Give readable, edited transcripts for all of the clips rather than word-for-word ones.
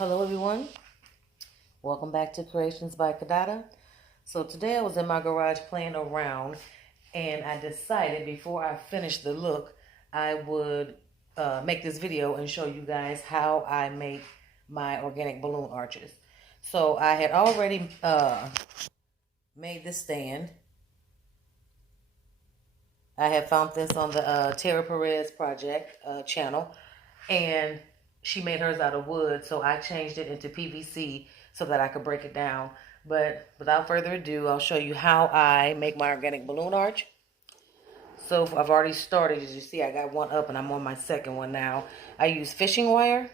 Hello everyone, welcome back to Creations by Kadada. So today I was in my garage playing around and I decided before I finished the look I would make this video and show you guys how I make my organic balloon arches. So I had already made this stand. I had found this on the Tara Perez project channel, and she made hers out of wood, so I changed it into PVC so that I could break it down. But without further ado, I'll show you how I make my organic balloon arch. So I've already started. As you see, I got one up and I'm on my second one now. I use fishing wire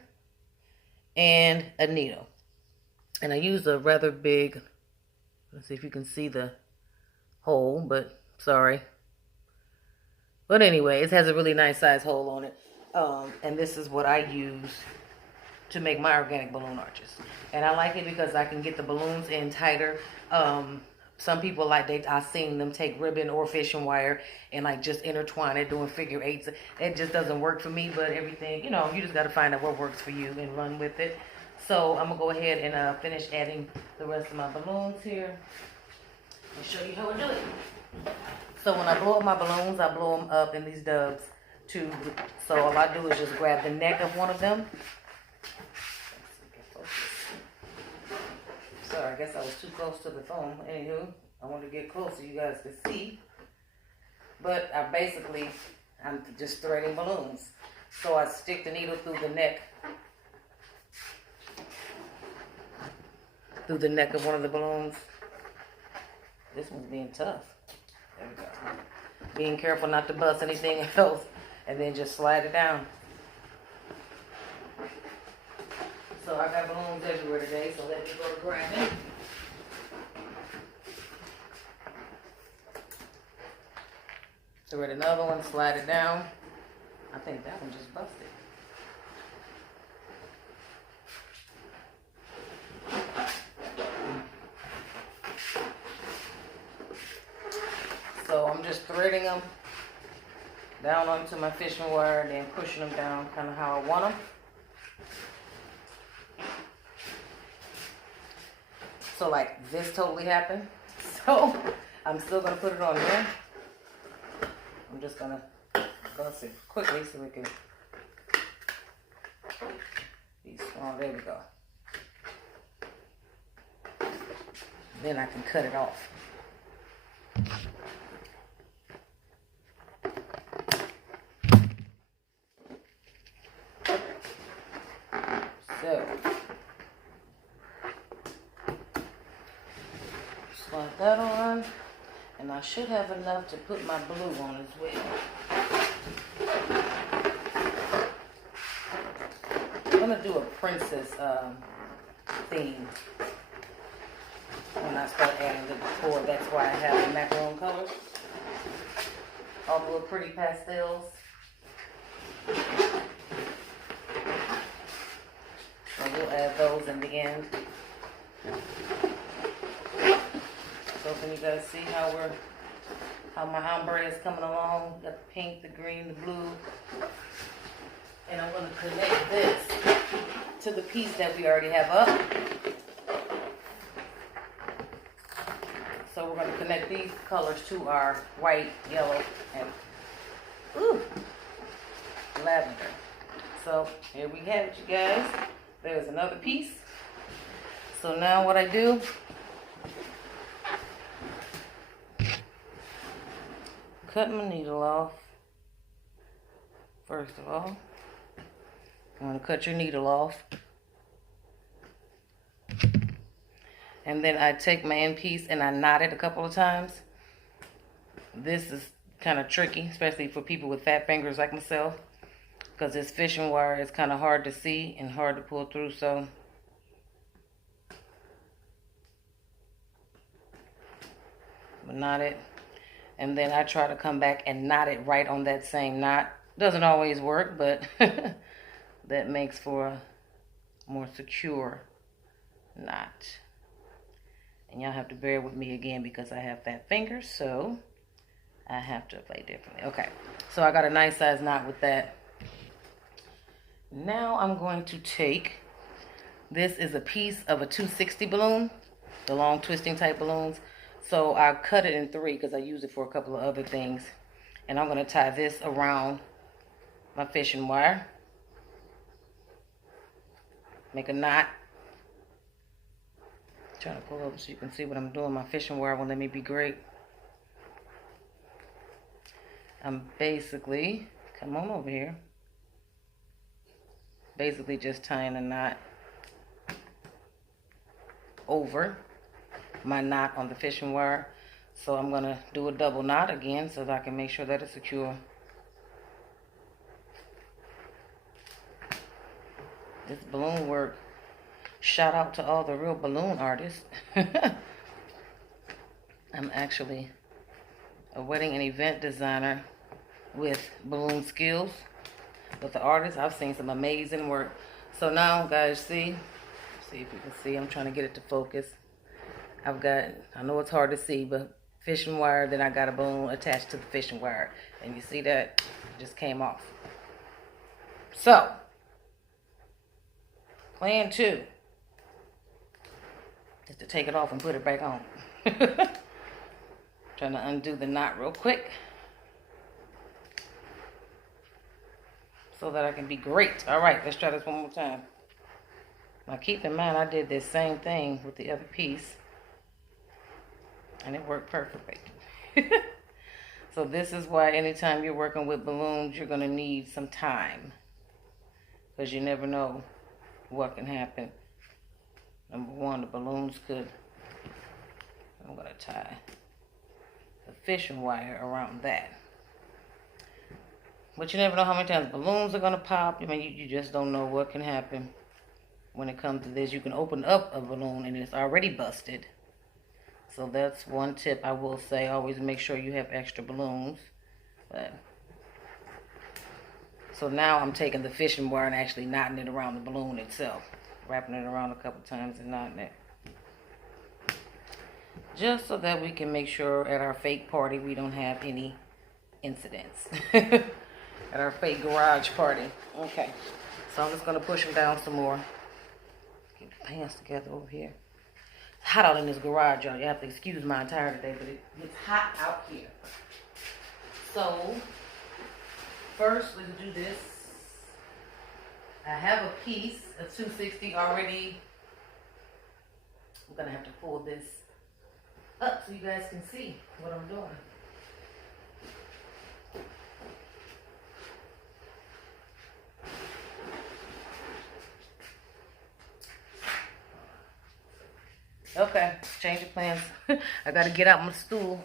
and a needle. And I used a rather big, let's see if you can see the hole, but sorry. But anyway, it has a really nice size hole on it. And this is what I use to make my organic balloon arches. And I like it because I can get the balloons in tighter. Some people I've seen them take ribbon or fishing wire and like just intertwine it doing figure eights. It just doesn't work for me, but everything, you just got to find out what works for you and run with it. So I'm gonna go ahead and finish adding the rest of my balloons here and show you how I do it. So when I blow up my balloons, I blow them up in these dubs too. So all I do is just grab the neck of one of them. Sorry, I guess I was too close to the phone. Anywho, I wanted to get close so you guys could see. But I'm just threading balloons. So I stick the needle through the neck of one of the balloons. This one's being tough. There we go. Being careful not to bust anything else, and then just slide it down. So I got balloons everywhere today, so let me go to grabbing. Thread another one, slide it down. I think that one just busted. So I'm just threading them down onto my fishing wire and then pushing them down kind of how I want them. So like this totally happened. So I'm still going to put it on there. I'm just going to bust it quickly so we can be small. There we go. Then I can cut it off. So, slide that on, and I should have enough to put my blue on as well. I'm going to do a princess theme when I start adding the decor. That's why I have the macaron colors. All the little pretty pastels. So we'll add those in the end. So can you guys see how my ombre is coming along? Got the pink, the green, the blue. And I'm going to connect this to the piece that we already have up. So we're going to connect these colors to our white, yellow, and lavender. So here we have it, you guys. There's another piece. So now what I do, cut my needle off. First of all, I'm going to cut your needle off. And then I take my end piece and I knot it a couple of times. This is kind of tricky, especially for people with fat fingers like myself, because this fishing wire is kind of hard to see and hard to pull through. So I'm knot it, and then I try to come back and knot it right on that same knot. Doesn't always work, but that makes for a more secure knot. And y'all have to bear with me again because I have fat fingers, so I have to play differently. Okay, so I got a nice size knot with that. Now I'm going to take This is a piece of a 260 balloon, the long twisting type balloons. So I cut it in 3 because I use it for a couple of other things. And I'm going to tie this around my fishing wire. Make a knot. Trying to pull over so you can see what I'm doing. My fishing wire won't let me be great. I'm basically, come on over here. Basically just tying a knot over my knot on the fishing wire. So I'm going to do a double knot again so that I can make sure that it's secure. This balloon work, shout out to all the real balloon artists. I'm actually a wedding and event designer with balloon skills. With the artists, I've seen some amazing work. So now, guys, see if you can see, I'm trying to get it to focus. I've got, I know it's hard to see, but fishing wire, then I got a balloon attached to the fishing wire. And you see that? It just came off. So, plan 2 is to take it off and put it back on. Trying to undo the knot real quick so that I can be great. All right, let's try this one more time. Now keep in mind, I did this same thing with the other piece and it worked perfectly. So this is why anytime you're working with balloons, you're going to need some time, because you never know what can happen. Number 1, the balloons could, I'm going to tie the fishing wire around that. But you never know how many times balloons are going to pop. I mean, you just don't know what can happen when it comes to this. You can open up a balloon and it's already busted. So that's one tip I will say. Always make sure you have extra balloons. So now I'm taking the fishing wire and actually knotting it around the balloon itself. Wrapping it around a couple times and knotting it. Just so that we can make sure at our fake party we don't have any incidents. At our fake garage party. Okay. So I'm just going to push them down some more. Get the pants together over here. It's hot out in this garage, y'all. You have to excuse my attire today, but it's hot out here. So, first, let's do this. I have a piece of 260 already. I'm going to have to pull this up so you guys can see what I'm doing. Okay, change of plans. I gotta get out my stool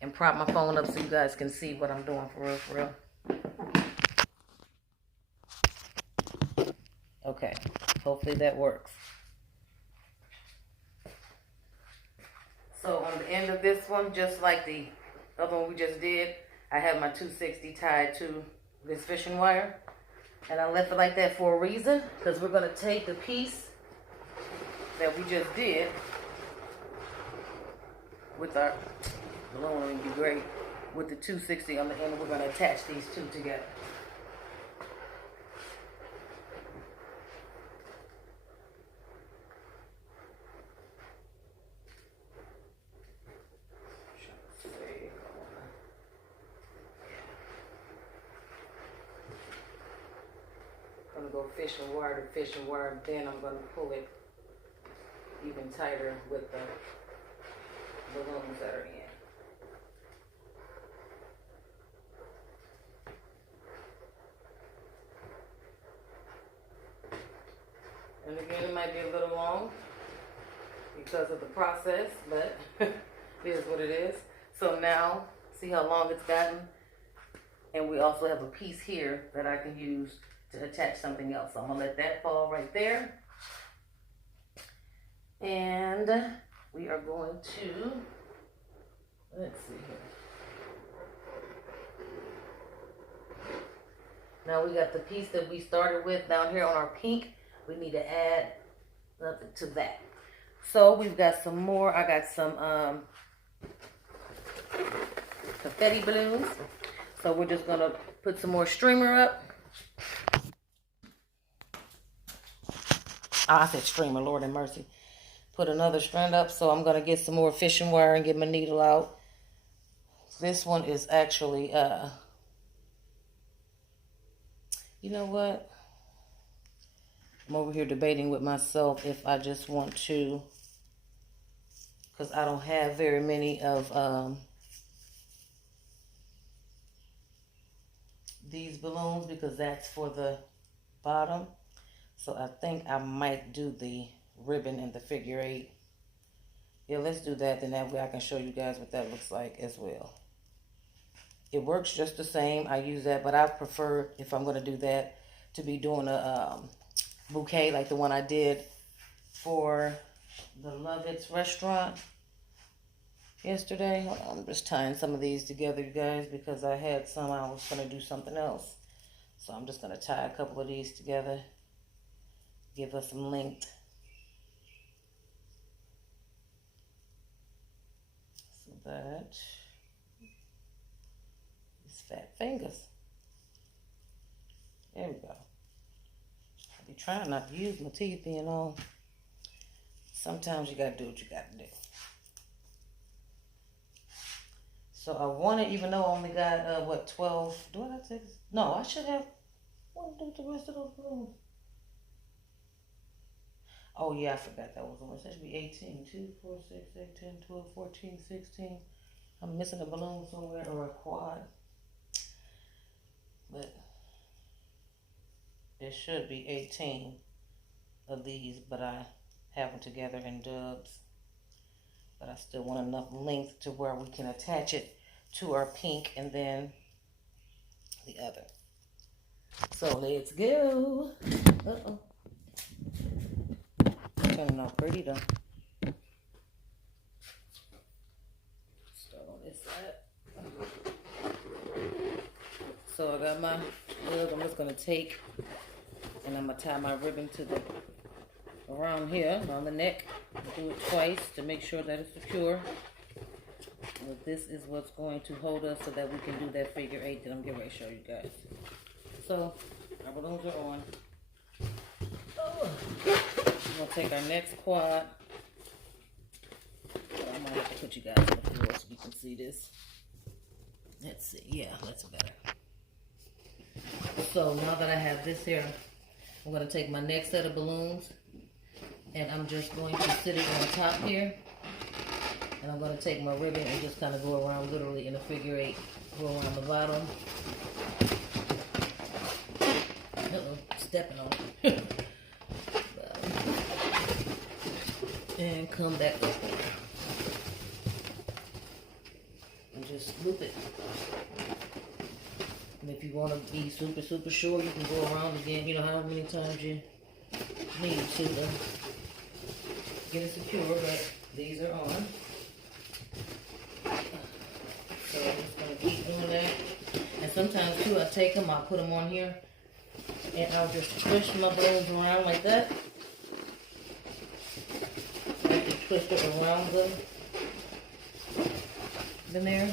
and prop my phone up so you guys can see what I'm doing for real, Okay, hopefully that works. So on the end of this one, just like the other one we just did, I have my 260 tied to this fishing wire. And I left it like that for a reason, because we're gonna take the piece that we just did with our balloon, would be great, with the 260 on the end, we're going to attach these two together. I'm going to go fishing wire to fishing wire, then I'm going to pull it even tighter with the balloons that are in. And again, it might be a little long because of the process, but it is what it is. So now, see how long it's gotten? And we also have a piece here that I can use to attach something else. So I'm gonna let that fall right there. And we are going to, let's see here. Now we got the piece that we started with down here on our pink. We need to add nothing to that. So we've got some more. I got some confetti balloons. So we're just gonna put some more streamer up. I said streamer, Lord have mercy. Put another strand up, so I'm gonna get some more fishing wire and get my needle out. This one is actually, you know what? I'm over here debating with myself if I just want to, because I don't have very many of these balloons, because that's for the bottom. So I think I might do the ribbon and the figure 8. Yeah, let's do that. Then that way I can show you guys what that looks like as well. It works just the same. I use that, but I prefer, if I'm going to do that, to be doing a bouquet like the one I did for the Love It's restaurant yesterday. Hold on, I'm just tying some of these together, you guys, because I had some I was going to do something else. So I'm just going to tie a couple of these together, give us some length. So that is fat fingers. There we go. I be trying not to use my teeth being on. Sometimes you got to do what you got to do. So I want it, even though I only got, 12. Do I have 6? No, I should have. What do the rest of those balloons? Oh, yeah, I forgot that was the one. That should be 18. 2, 4, 6, 8, 10, 12, 14, 16. I'm missing a balloon somewhere, or a quad. But there should be 18 of these, but I have them together in dubs. But I still want enough length to where we can attach it to our pink and then the other. So let's go. Uh-oh. Turning out pretty though. Start on this side. So I got my wig. I'm just gonna take and I'm gonna tie my ribbon to the around here, around the neck. Do it twice to make sure that it's secure. But this is what's going to hold us so that we can do that figure 8 that I'm getting ready to show you guys. So our balloons are on. We're gonna take our next quad. I might have to put you guys on the floor so you can see this. Let's see. Yeah, that's better. So now that I have this here, I'm gonna take my next set of balloons and I'm just going to sit it on top here. And I'm going to take my ribbon and just kind of go around literally in a figure 8. Go around the bottom. Uh-oh, stepping on it. And come back up there. And just loop it. And if you want to be super, super sure, you can go around again. You know how many times you need to get it secure, but these are on. So I'm just going to keep doing that. And sometimes too, I take them, I'll put them on here, and I'll just twist my balloons around like that. I just twist it around them there.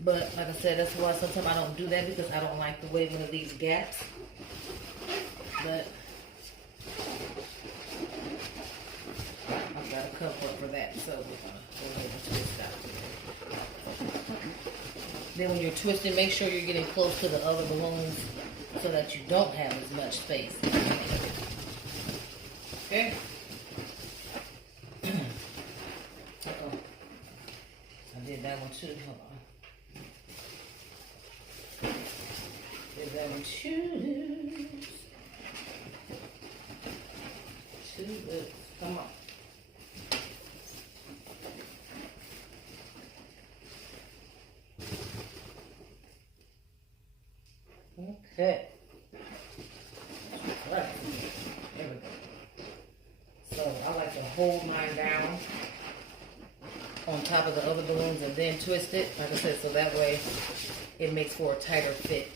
But like I said, that's why sometimes I don't do that, because I don't like the way one of these gaps. But I've got a cover up for that, so we're going to go ahead and twist out. Then when you're twisting, make sure you're getting close to the other balloons so that you don't have as much space. Okay? Uh-oh. I did that one too. Hold on. Did that one too. Too good. Come on. Okay. Right. There we go. So I like to hold mine down on top of the other balloons and then twist it, like I said, so that way it makes for a tighter fit.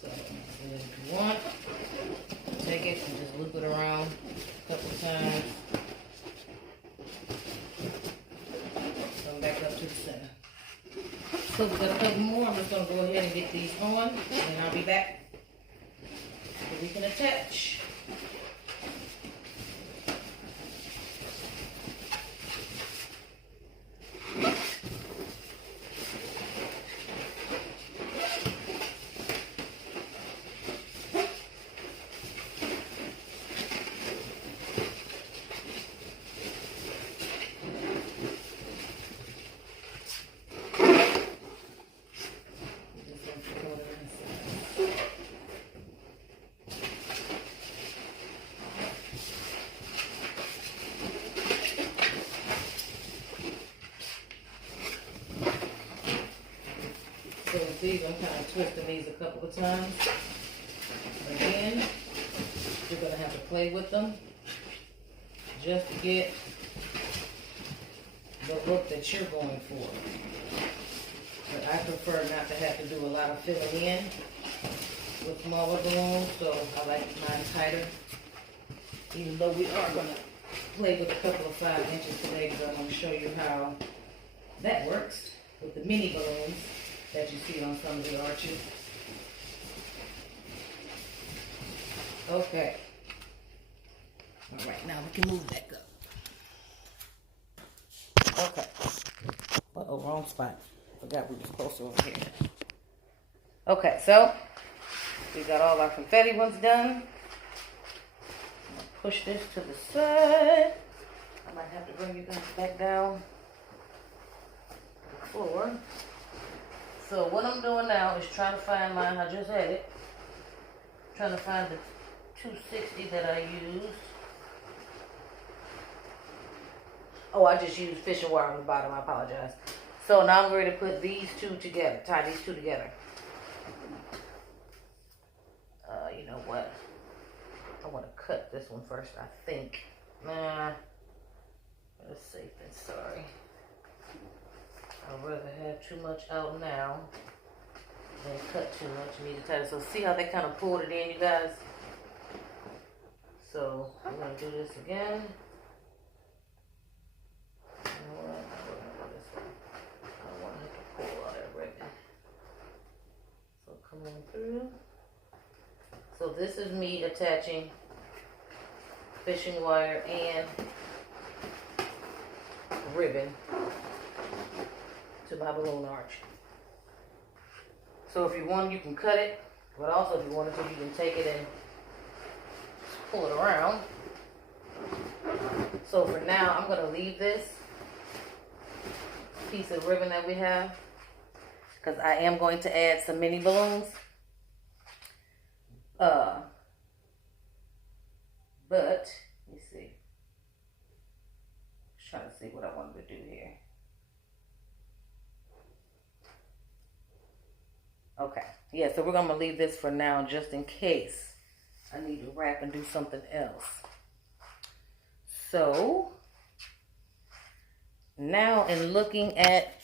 So if you want, take it and just loop it around a couple of times. Come back up to the center. So we've got a couple more. I'm just going to go ahead and get these on, and I'll be back. we can attach. So with these, I'm kind of twisting these a couple of times. Again, you're going to have to play with them just to get the look that you're going for. But I prefer not to have to do a lot of filling in with smaller balloons, so I like mine tighter. Even though we are going to play with a couple of 5 inches today, because I'm going to show you how that works with the mini balloons that you see on some of the arches. Okay. All right, now we can move back up. Okay. Uh-oh, wrong spot. Forgot we was closer over here. Okay, so we got all our confetti ones done. Push this to the side. I might have to bring you guys back down to the floor. So what I'm doing now is trying to find mine. I just had it. Trying to find the 260 that I used. Oh, I just used fishing wire on the bottom. I apologize. So now I'm ready to put these two together. Tie these two together. You know what? I want to cut this one first, I think. Nah. Let's see. Sorry. I'd rather have too much out now than cut too much. You need to tie it. So see how they kind of pulled it in, you guys? So we're going to do this again. You know what? I don't want to have to pull all that ribbon. So come on through. So this is me attaching fishing wire and ribbon to my balloon arch. So if you want, you can cut it, but also if you wanted to, you can take it and pull it around. So for now, I'm going to leave this piece of ribbon that we have, because I am going to add some mini balloons. But let me see. Just trying to see what I wanted to do here. Okay, yeah, so we're gonna leave this for now just in case I need to wrap and do something else. So now in looking at,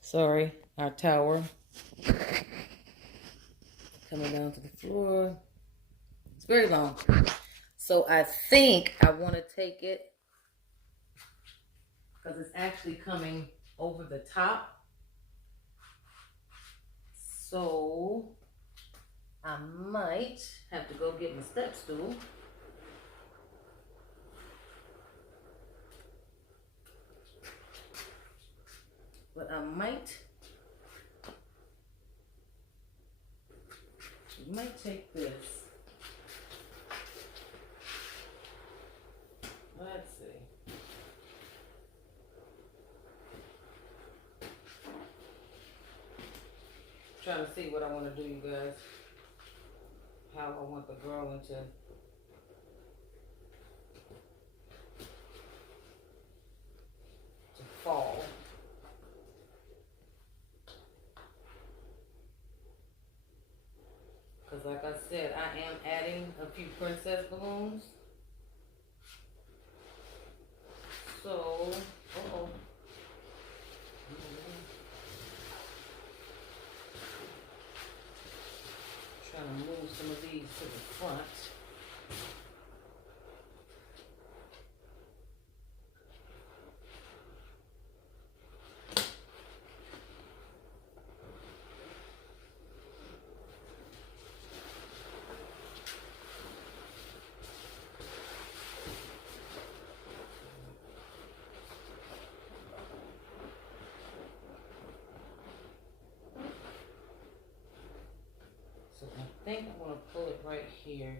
sorry, our tower coming down to the floor. It's very long. So I think I want to take it, because it's actually coming over the top. So I might have to go get my step stool. But I might take this. Let's see. Trying to see what I want to do, you guys. How I want the growing to fall. Because like I said, I am adding a few princess balloons. So, trying to move some of these to the front. right here.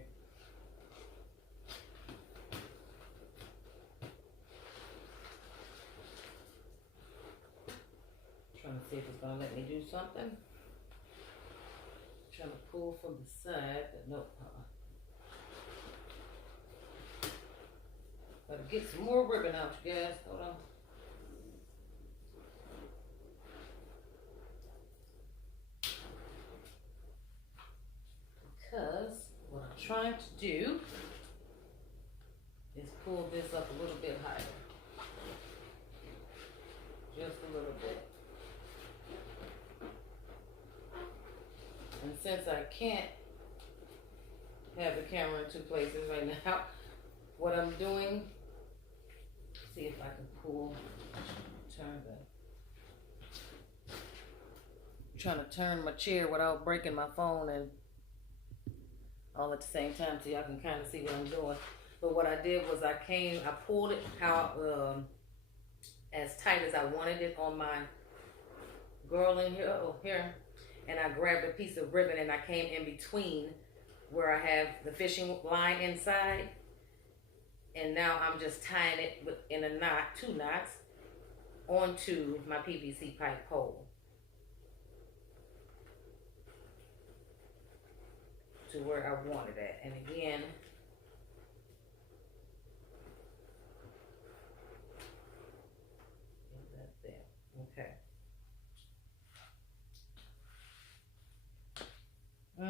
Trying to see if it's gonna let me do something. Trying to pull from the side, but nope. Gotta get some more ribbon out, you guys. Hold on. Because what I'm trying to do is pull this up a little bit higher. Just a little bit. And since I can't have the camera in two places right now, what I'm doing, see if I can turn I'm trying to turn my chair without breaking my phone and all at the same time so y'all can kind of see what I'm doing. But what I did was I pulled it out as tight as I wanted it on my girl in here, here. And I grabbed a piece of ribbon and I came in between where I have the fishing line inside. And now I'm just tying it in a knot, 2 knots, onto my PVC pipe pole. To where I wanted it. And again, that there. Okay.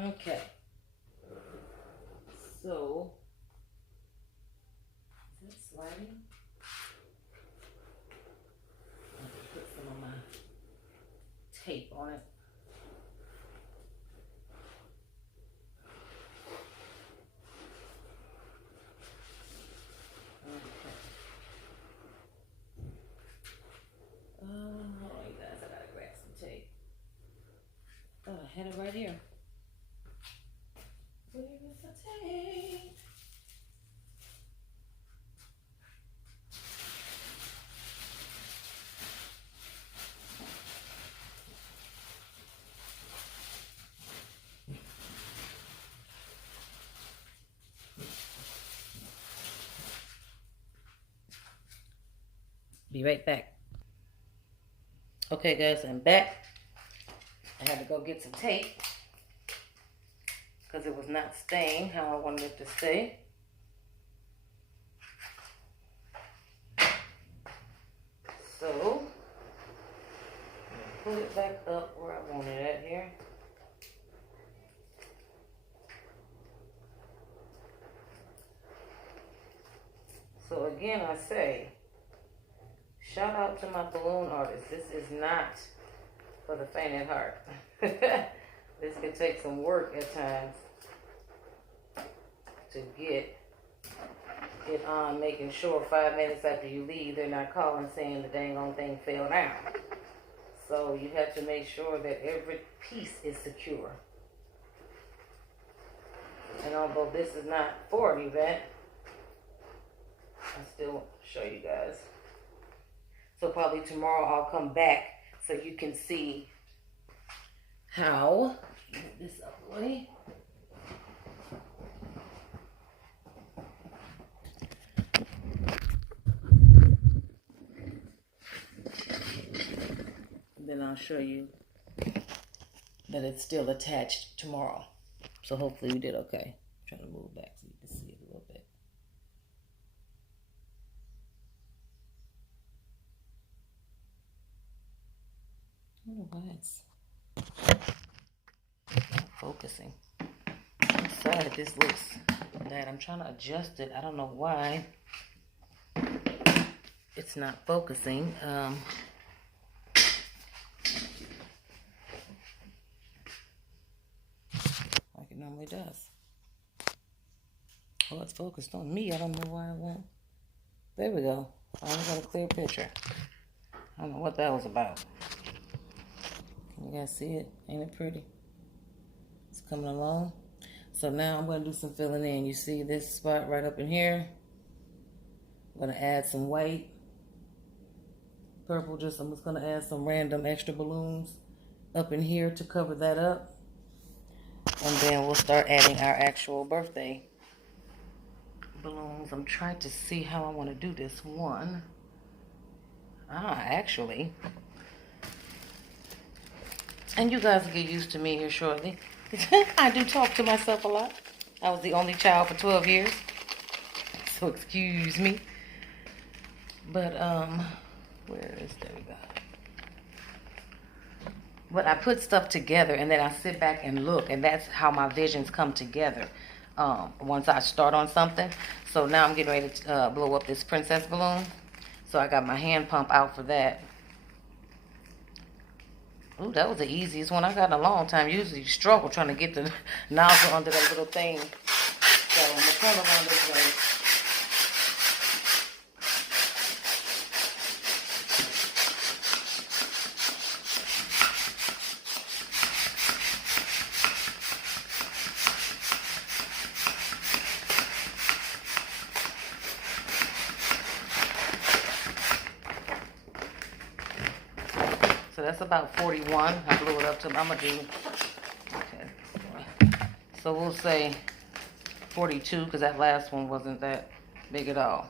Okay. So, is that sliding? I'm gonna put some of my tape on it. Hold on, you guys, I gotta grab some tape. Oh, I had it right here. Where is the tape? Be right back. Okay, guys, I'm back. I had to go get some tape because it was not staying how I wanted it to stay. So, pull it back up where I want it at here. So again, I say, shout out to my balloon artist. This is not for the faint at heart. This could take some work at times to get it on, making sure 5 minutes after you leave, they're not calling saying the dang on thing fell down. So you have to make sure that every piece is secure. And although this is not for an event, I'll still show you guys. So probably tomorrow I'll come back so you can see how, get this out of the way. And then I'll show you that it's still attached tomorrow. So hopefully you did okay. I'm trying to move back so you can see it a little bit. I don't know why it's not focusing. Inside this looks that I'm trying to adjust it. I don't know why it's not focusing. Like it normally does. Well, it's focused on me. I don't know why it won't. There we go. Finally got a clear picture. I don't know what that was about. Can you guys see it? Ain't it pretty? It's coming along. So now I'm going to do some filling in. You see this spot right up in here? I'm going to add some white. Purple, I'm just going to add some random extra balloons up in here to cover that up. And then we'll start adding our actual birthday balloons. I'm trying to see how I want to do this one. Actually. And you guys will get used to me here shortly. I do talk to myself a lot. I was the only child for 12 years. So excuse me. But, there we go. But I put stuff together and then I sit back and look, and that's how my visions come together once I start on something. So now I'm getting ready to blow up this princess balloon. So I got my hand pump out for that. Ooh, that was the easiest one I got in a long time. Usually you struggle trying to get the nozzle under that little thing. So I'm going to turn around this way. So that's about 41. I blew it up to, I'm going to do, okay. So we'll say 42 because that last one wasn't that big at all.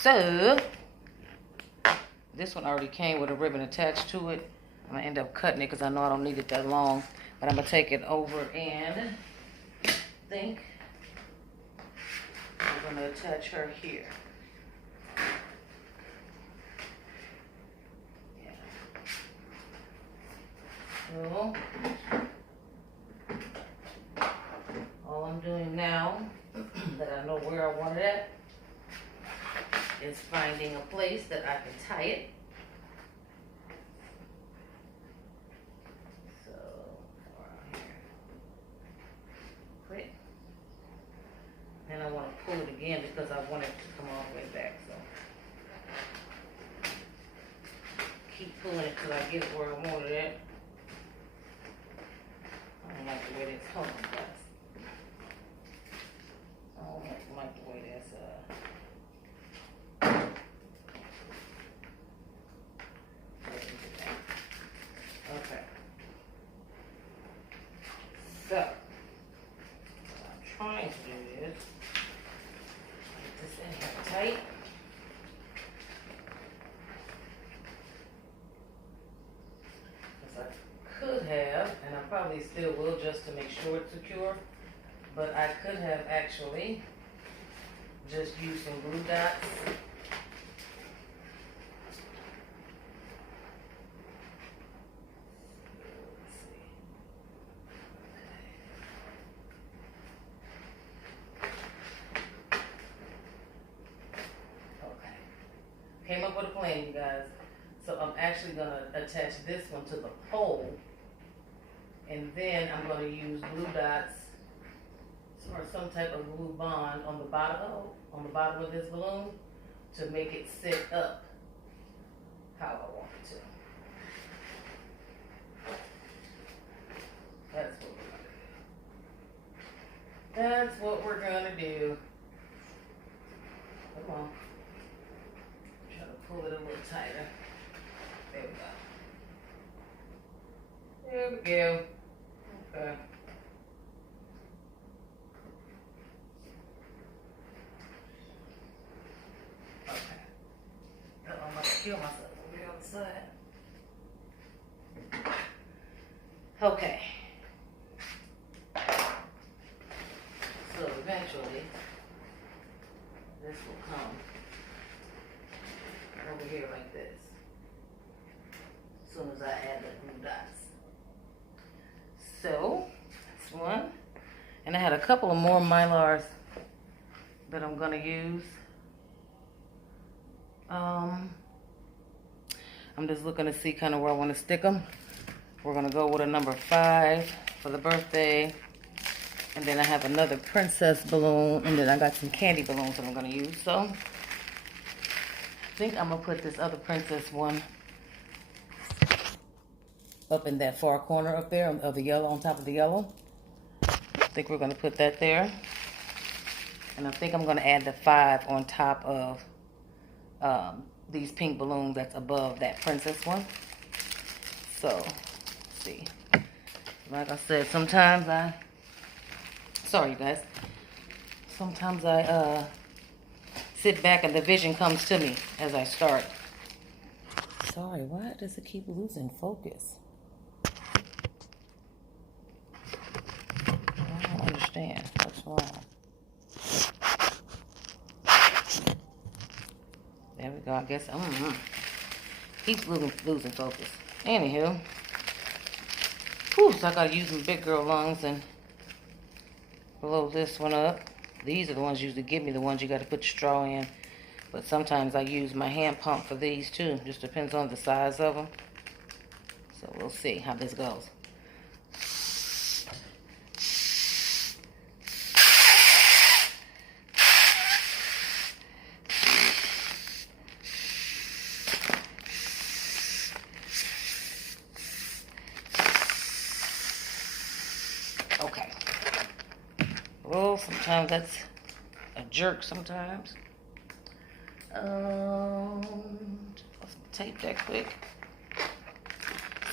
So, this one already came with a ribbon attached to it. I'm going to end up cutting it because I know I don't need it that long. But I'm going to take it over and think I'm going to attach her here. So, all I'm doing now, that I know where I want it at, is finding a place that I can tie it. So, around here. Quick. And I want to pull it again because I want it to come all the way back. So, keep pulling it till I get where I want it at. I don't like the way that's hung, guys. I don't like the way that's okay. So what I'm trying to do is get this in here tight. Because I could have, and I probably still will just to make sure it's secure, but I could have actually just used some glue dots. Came up with a plan, you guys. So I'm actually going to attach this one to the pole. And then I'm going to use glue dots or some type of glue bond on the bottom of this balloon to make it sit up how I want it to. That's what we're going to do. Come on. Try to pull it a little tighter. There we go. There we go. Okay. Okay. I'm about to kill myself over here on the side. Okay. So eventually, this will come over here like this. As soon as I add the glue dots. So, that's one. And I had a couple of more Mylars that I'm gonna use. I'm just looking to see kind of where I want to stick them. We're gonna go with a number 5 for the birthday. And then I have another princess balloon, and then I got some candy balloons that I'm gonna use. So, I think I'm gonna put this other princess one up in that far corner up there of the yellow, on top of the yellow. I think we're gonna put that there. And I think I'm gonna add the 5 on top of these pink balloons that's above that princess one. So, let's see. Like I said, sometimes sorry you guys, sometimes I sit back and the vision comes to me as I start. Sorry, why does it keep losing focus? I don't understand what's wrong. There we go. I guess keeps losing focus. Anywho, whew, so I gotta use my big girl lungs and blow this one up. These are the ones usually give me the ones you gotta put the straw in. But sometimes I use my hand pump for these too. Just depends on the size of them. So we'll see how this goes. Okay. Well, sometimes that's a jerk sometimes. Let's tape that quick.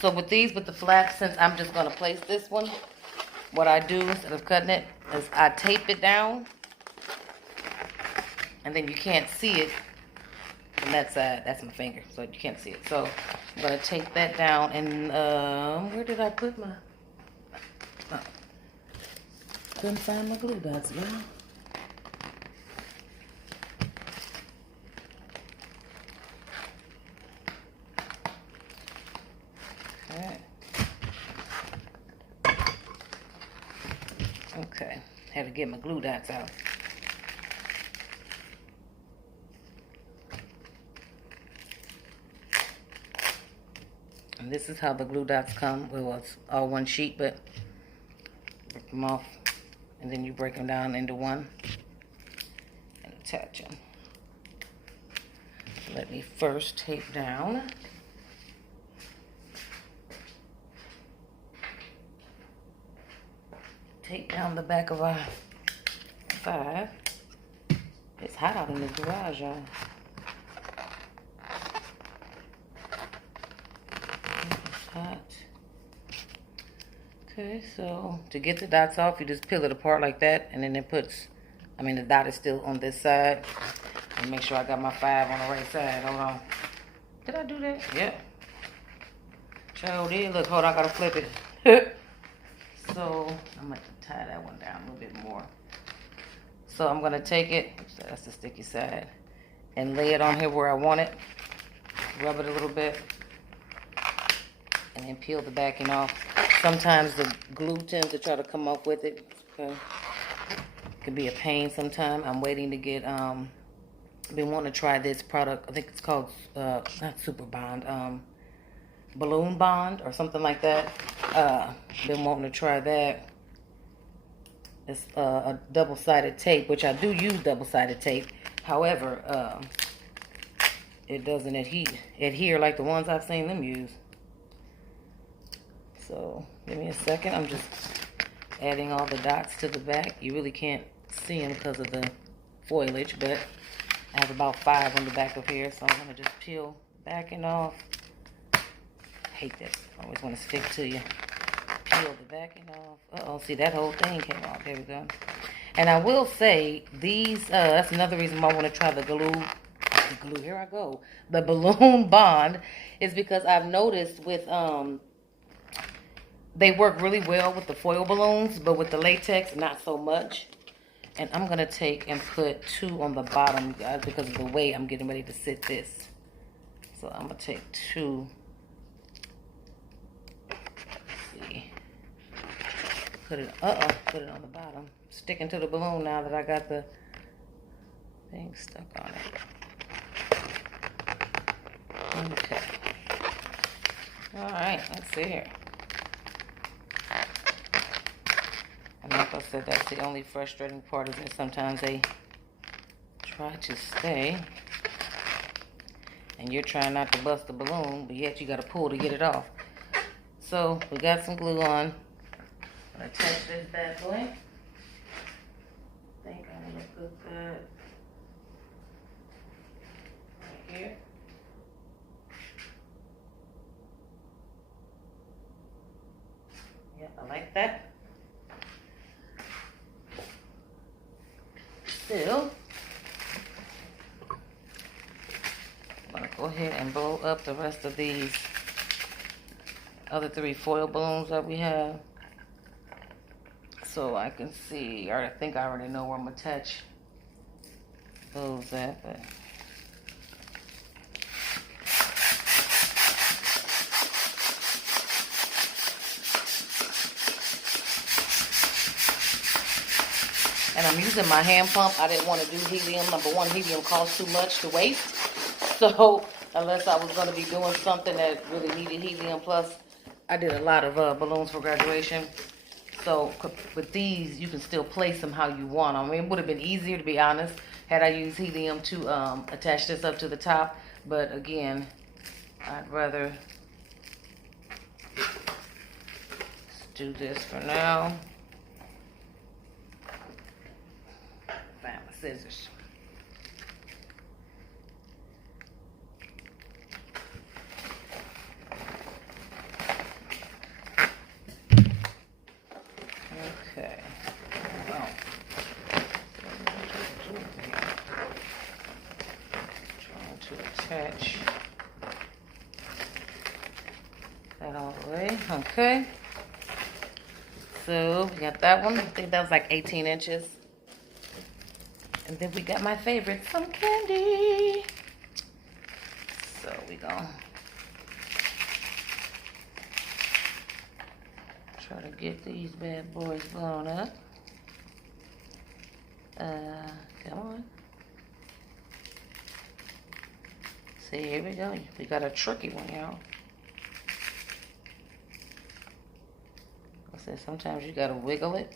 So with these, with the flaps, since I'm just gonna place this one, what I do instead of cutting it is I tape it down, and then you can't see it from that side. That's my finger, so you can't see it. So I'm gonna tape that down, and where did I put my? Oh, couldn't find my glue dots, girl. Okay, had to get my glue dots out. And this is how the glue dots come. Well, it's all one sheet, but rip them off, and then you break them down into one and attach them. Let me first tape down. Tape down the back of our 5. It's hot out in this garage, y'all. It's hot. Okay, so to get the dots off, you just peel it apart like that, and then it puts, the dot is still on this side. And make sure I got my 5 on the right side. Hold on. Did I do that? Yep. Sure did. Look, hold on, I gotta flip it. So I'm going to tie that one down a little bit more. So I'm going to take it, that's the sticky side, and lay it on here where I want it. Rub it a little bit, and then peel the backing off. Sometimes the glue tends to try to come off with it. Okay. It can be a pain sometimes. I'm waiting to get, been wanting to try this product. I think it's called, not Super Bond, Balloon Bond or something like that. Been wanting to try that. It's a double-sided tape, which I do use double-sided tape. However, it doesn't adhere like the ones I've seen them use. So give me a second. I'm just adding all the dots to the back. You really can't see them because of the foliage, but I have about 5 on the back of here, so I'm going to just peel the backing off. Hate that. I always want to stick to you. Peel the backing off. Uh-oh, see, that whole thing came off. There we go. And I will say, these, that's another reason why I want to try the glue. Here I go. The Balloon Bond is because I've noticed with, they work really well with the foil balloons, but with the latex, not so much. And I'm going to take and put 2 on the bottom, guys, because of the way I'm getting ready to sit this. So I'm going to take 2. Put it on the bottom. Sticking to the balloon now that I got the thing stuck on it. Okay. Alright, let's see here. And like I said, that's the only frustrating part is that sometimes they try to stay. And you're trying not to bust the balloon, but yet you got to pull to get it off. So, we got some glue on. I'm going to touch this bad boy. I think I'm going to put that right here. Yep, I'm like that. So, I'm gonna go ahead and blow up the rest of these other 3 foil balloons that we have. So I can see, or I think I already know where I'm gonna attach those at, but and I'm using my hand pump. I didn't want to do helium. Number one, helium costs too much to waste. So unless I was going to be doing something that really needed helium, plus I did a lot of balloons for graduation. So with these, you can still place them how you want. I mean, it would have been easier, to be honest, had I used helium to attach this up to the top. But again, I'd rather do this for now. Find my scissors. Okay. Wow. Trying to attach that all the way. Okay. So we got that one. I think that was like 18 inches. And then we got my favorite, some candy. So we gonna try to get these bad boys blown up. Come on. See, here we go. We got a tricky one, y'all. I said sometimes you gotta wiggle it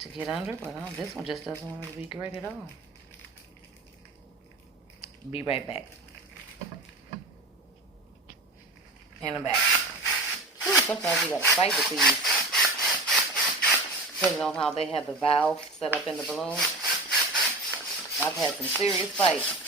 to get under, but this one just doesn't want to be great at all. Be right back. And I'm back. Ooh, sometimes you gotta fight with these, depending on how they have the valve set up in the balloon. I've had some serious fights.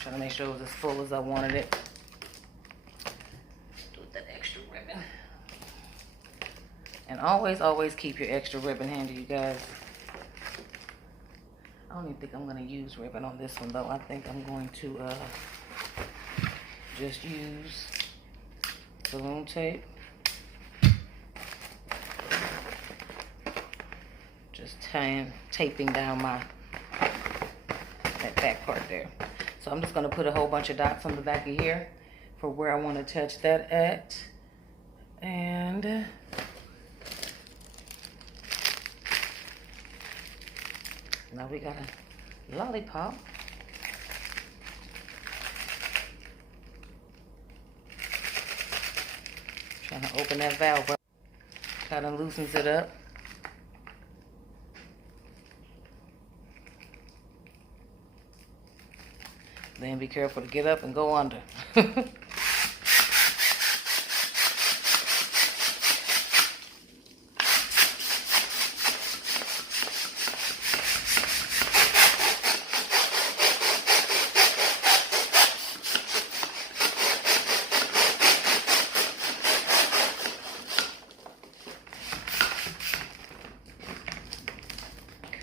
Trying to make sure it was as full as I wanted it. Do that extra ribbon. And always keep your extra ribbon handy, you guys. I don't even think I'm going to use ribbon on this one, though. I think I'm going to just use balloon tape. Just taping down that back part there. So I'm just going to put a whole bunch of dots on the back of here for where I want to touch that at. And now we got a lollipop. Trying to open that valve up. Kind of loosens it up. Then be careful to get up and go under.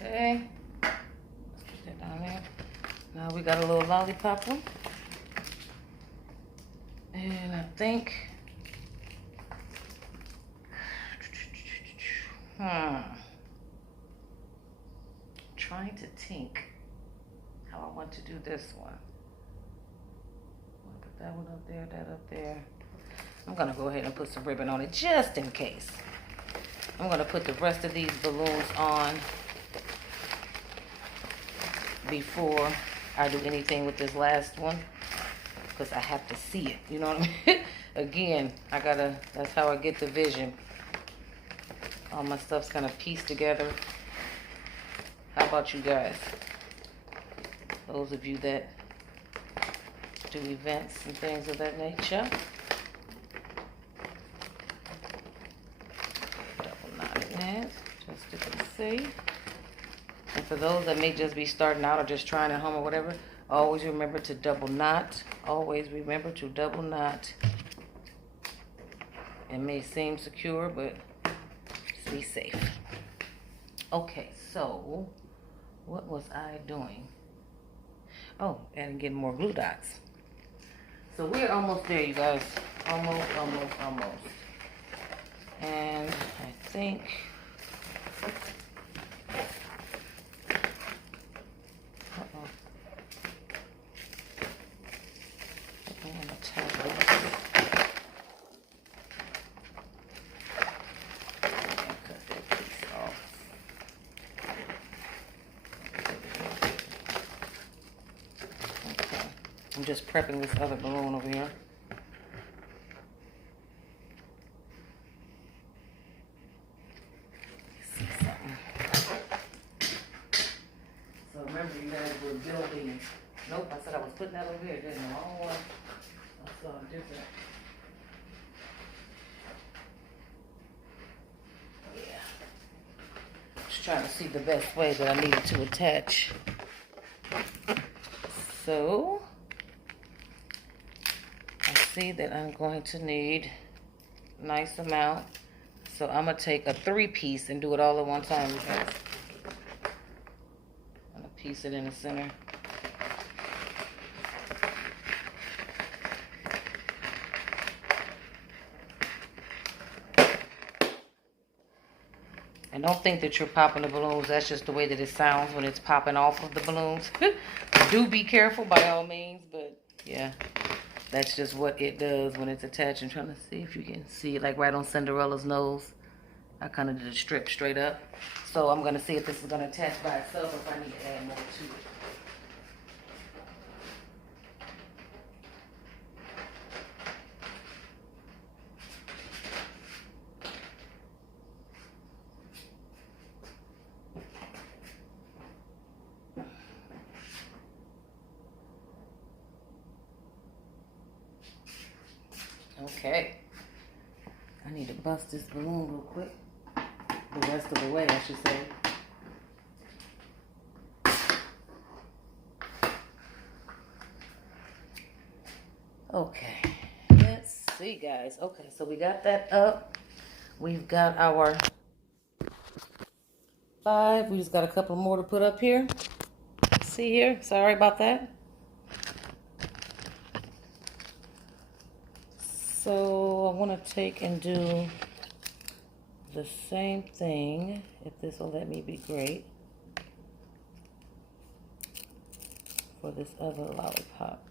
Okay, put that down there. Now we got a little lollipop one. And I think, trying to think how I want to do this one. I'm gonna put that one up there, that up there. I'm gonna go ahead and put some ribbon on it just in case. I'm gonna put the rest of these balloons on before I do anything with this last one, because I have to see it, you know what I mean? Again, that's how I get the vision. All my stuff's kind of pieced together. How about you guys? Those of you that do events and things of that nature. And just as you can see. And for those that may just be starting out or just trying at home or whatever, always remember to double knot. Always remember to double knot. It may seem secure, but just be safe. Okay, so what was I doing? Oh, and getting more glue dots. So we're almost there, you guys. Almost. And I think I'm gonna tap this. Cut that piece off. Okay. I'm just prepping this other balloon over here. So remember, you guys were building. Nope, I said I was putting that over here, didn't I? Oh, I saw different. Yeah. Just trying to see the best way that I needed to attach. So I see that I'm going to need a nice amount. So I'm gonna take a 3-piece and do it all at one time, you guys. I'm gonna piece it in the center. And don't think that you're popping the balloons. That's just the way that it sounds when it's popping off of the balloons. Do be careful by all means, but yeah, that's just what it does when it's attached. I'm trying to see if you can see it, like right on Cinderella's nose. I kind of did a strip straight up. So I'm going to see if this is going to attach by itself or if I need to add more to it. Okay, I need to bust this balloon real quick. The rest of the way, I should say. Okay, let's see, guys. Okay, so we got that up. We've got our 5. We just got a couple more to put up here. See here? Sorry about that. So I want to take and do the same thing. If this will let me, be great. For this other lollipop.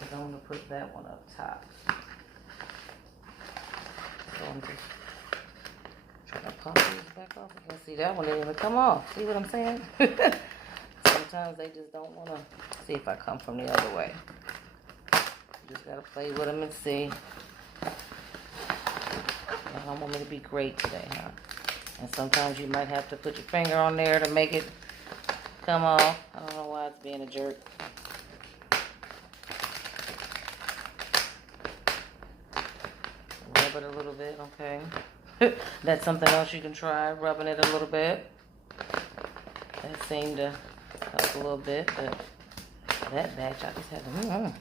Because I want to put that one up top. So I'm just trying to pop these back off. You can see that one didn't even come off. See what I'm saying? Sometimes they just don't want to. See if I come from the other way. You just got to play with them and see. I don't want me to be great today, huh? And sometimes you might have to put your finger on there to make it come off. I don't know why it's being a jerk. Rub it a little bit, okay? That's something else you can try, rubbing it a little bit. That seemed to help a little bit, but that batch, I just had a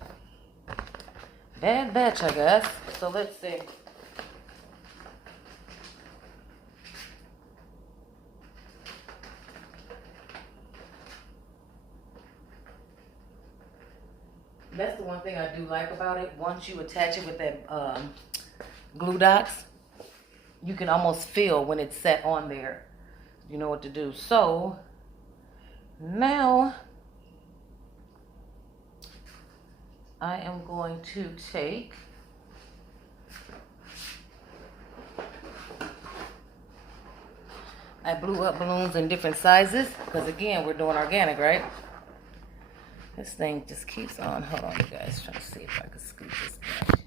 bad batch, I guess. So let's see. That's the one thing I do like about it. Once you attach it with that glue dots, you can almost feel when it's set on there. You know what to do. So now I am going to take I blew up balloons in different sizes because again we're doing organic, right? This thing just keeps on. Hold on, you guys. Trying to see if I can scoot this back.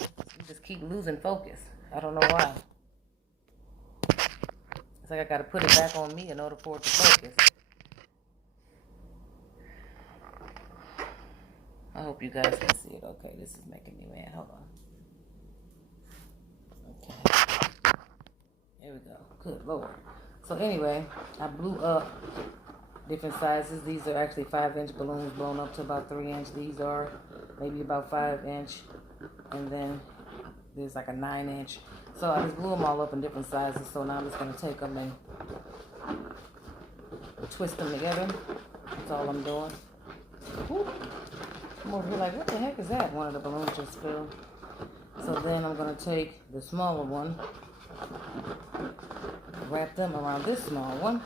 You just keep losing focus. I don't know why. It's like I gotta put it back on me in order for it to focus. I hope you guys can see it. Okay, this is making me mad. Hold on. Okay. There we go. Good Lord. So anyway, I blew up different sizes. These are actually 5-inch balloons blown up to about 3-inch. These are maybe about 5-inch. And then there's like a 9-inch. So I just blew them all up in different sizes. So now I'm just going to take them and twist them together. That's all I'm doing. Woo. I'm over here like, what the heck is that? One of the balloons just fell. So then I'm going to take the smaller one, wrap them around this small one.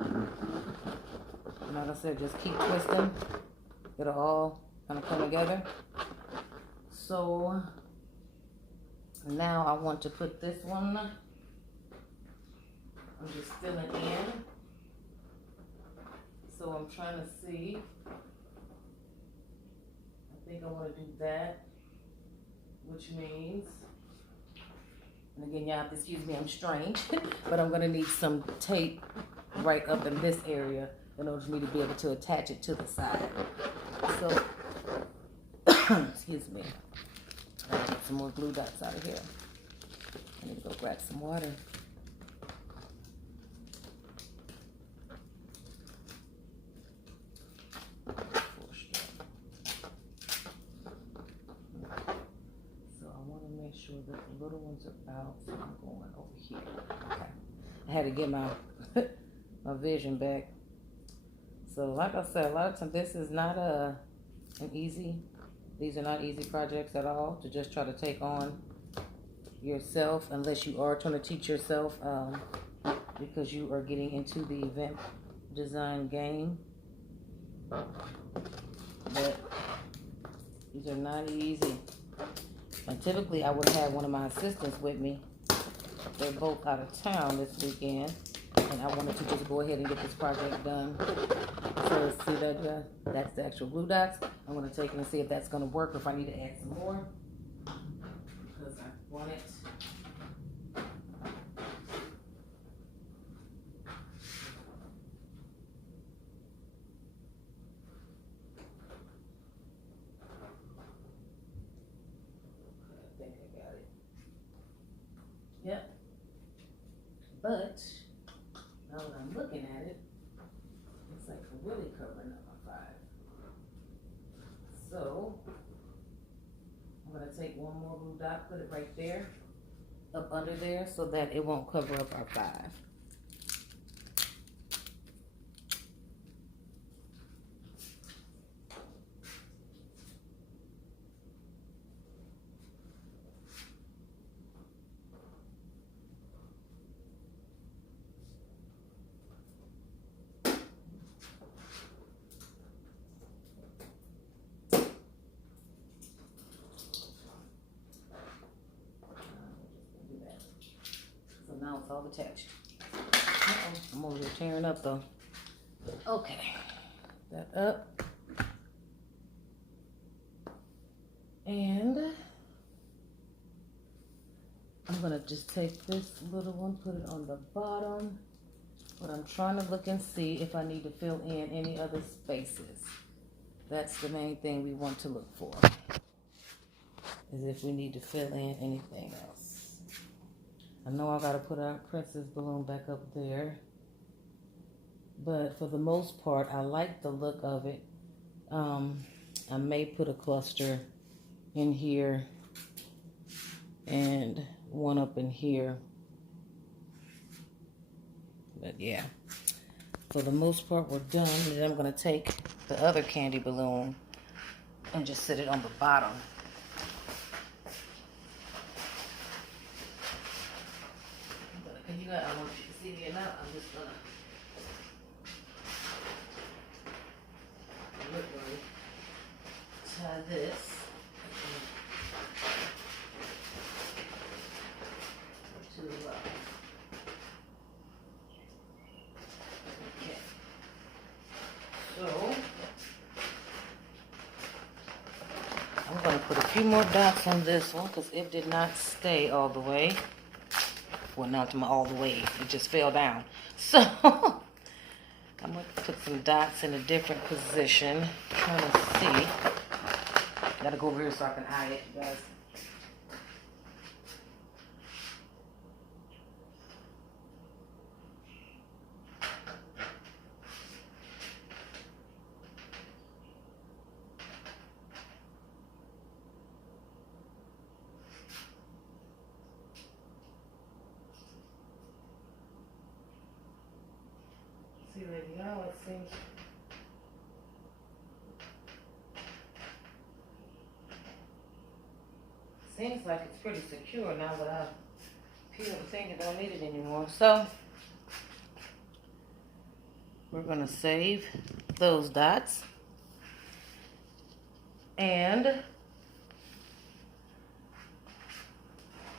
And like I said, just keep twisting. It'll all kind of come together. So now I want to put this one, I'm just filling in. So I'm trying to see, I think I want to do that, which means, and again, y'all have to excuse me, I'm strange, but I'm going to need some tape right up in this area in order for me to be able to attach it to the side. So, excuse me, I gotta get some more glue dots out of here. I need to go grab some water. So I want to make sure that the little ones are out, so I'm going over here. Okay. I had to get my my vision back. So like I said, a lot of times this is not these are not easy projects at all to just try to take on yourself, unless you are trying to teach yourself, because you are getting into the event design game. But these are not easy. And typically I would have one of my assistants with me. They're both out of town this weekend, and I wanted to just go ahead and get this project done. So see that that's the actual glue dots. I'm going to take it and see if that's going to work, or if I need to add some more, because I want it. I think I got it. Yep. But now that I'm looking at it, it's like really covering up my 5. So I'm going to take one more blue dot, put it right there, up under there, so that it won't cover up our 5. Now it's all attached. I'm over here tearing up though. Okay, that up. And I'm gonna just take this little one, put it on the bottom. But I'm trying to look and see if I need to fill in any other spaces. That's the main thing we want to look for, is if we need to fill in anything else. I know I gotta put our princess balloon back up there, but for the most part, I like the look of it. I may put a cluster in here and one up in here, but yeah, for the most part, we're done. And then I'm gonna take the other candy balloon and just sit it on the bottom. I want you to see me or not. I'm just gonna literally tie this to okay. So I'm gonna put a few more dots on this one because it did not stay all the way. Well, not to my all the way. It just fell down. So I'm gonna put some dots in a different position. Trying to see. Gotta go over here so I can eye it, guys. See, right now it seems like it's pretty secure now that I peel the thing and don't need it anymore. So we're gonna save those dots, and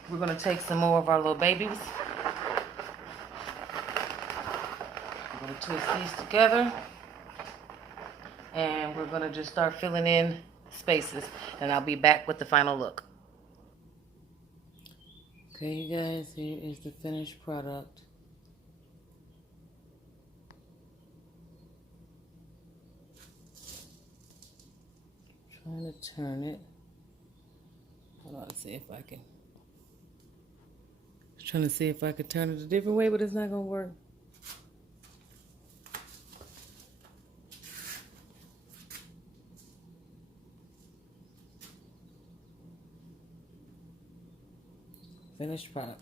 we're gonna take some more of our little babies. We're gonna twist these together, and we're gonna just start filling in spaces, and I'll be back with the final look. Okay, you guys, here is the finished product. Trying to turn it. Hold on, see if I can. Trying to see if I could turn it a different way, but it's not gonna work. Finished product.